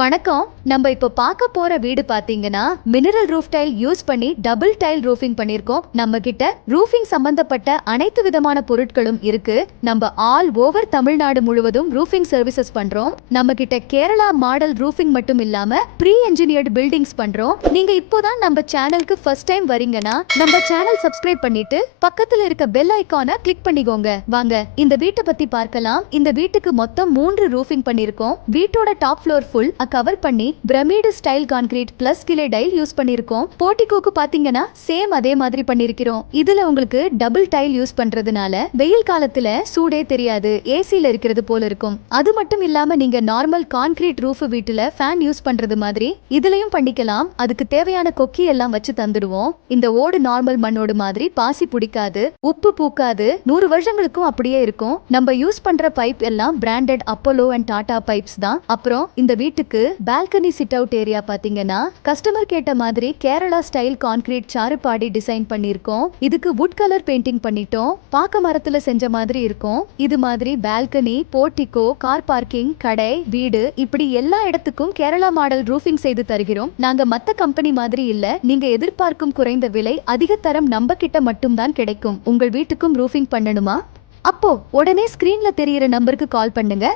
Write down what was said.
வணக்கம். நம்ம இப்ப பார்க்க போற வீடு பாத்தீங்கன்னா மினரல் ரூஃப் டைல் யூஸ் பண்ணி டபுள் டைல் ரூஃபிங் பண்ணிருக்கோம். நம்ம கிட்ட ரூஃபிங் சம்பந்தப்பட்ட அனைத்து விதமான பொருட்களும் இருக்கு. நம்ம ஆல் ஓவர் தமிழ்நாடு முழுவதும் ரூஃபிங் சர்வீசஸ் பண்றோம். நம்ம கிட்ட கேரளா மாடல் ரூஃபிங் மட்டும் இல்லாம ப்ரீ என்ஜினியர்டு பில்டிங்ஸ் பண்றோம். நீங்க இப்போதான் நம்ம சேனலுக்கு ஃபர்ஸ்ட் டைம் வரீங்கன்னா நம்ம சேனல் சப்ஸ்கிரைப் பண்ணிட்டு பக்கத்துல இருக்க பெல் ஐகானை கிளிக் பண்ணிக்கோங்க. வாங்க இந்த வீட்டை பத்தி பார்க்கலாம். இந்த வீட்டுக்கு மொத்தம் 3 ரூஃபிங் பண்ணிருக்கோம். வீட்டோட டாப் ஃப்ளோர் ஃபுல் கவர் பண்ணி pyramid style concrete plus clay tail use பண்ணிருக்கோம். போர்டிகோக்கு பாத்தீங்கன்னா சேம் அதே மாதிரி பண்ணிருக்கிறோம். இதுல உங்களுக்கு டபுள் டைல் யூஸ் பண்றதுனால வெயில் காலத்துல சூடே தெரியாது, ஏசில இருக்கிறது போல இருக்கும். அது மட்டும் இல்லாம நீங்க நார்மல் கான்கிரீட் ரூஃப் வீட்டுல ஃபேன் யூஸ் பண்றது மாதிரி இதுலயும் பண்ணிக்கலாம். அதுக்கு தேவையான கொக்கி எல்லாம் வச்சு தந்துடுவோம். இந்த ஓடு நார்மல் மண்ணோடு மாதிரி பாசி பிடிக்காது, உப்பு பூக்காது, 100 வருஷங்களுக்கும் அப்படியே இருக்கும். நம்ம யூஸ் பண்ற பைப் எல்லாம் branded Apollo and Tata pipes தான். அப்புறம் இந்த வீட்டுக்கு பால்கனி சிட் அவுட் ஏரியா பாத்தீங்கன்னா கஸ்டமர் கேட்ட மாதிரி கேரளா ஸ்டைல் கான்கிரீட் சாறுபாடி டிசைன் பண்ணிருக்கோம். இதுக்கு வுட் கலர் பெயிண்டிங் பண்ணிட்டோம். பாக்க மரத்துல செஞ்ச மாதிரி இருக்கும். இது மாதிரி பால்கனி, போர்டிகோ, கார் பார்க்கிங், கடை, வீடு இப்படி எல்லா இடத்துக்கும் கேரளா மாடல் ரூஃபிங் செய்து தருகிறோம். நாங்க மத்த கம்பெனி மாதிரி இல்ல. நீங்க எதிர்பார்க்கும் குறைந்த விலை, அதிக தரம் நம்ம கிட்ட மட்டும்தான் கிடைக்கும். உங்கள் வீட்டுக்கும் ரூஃபிங் பண்ணணுமா? அப்போ உடனே ஸ்கிரீன்ல தெரியிற நம்பருக்கு கால் பண்ணுங்க.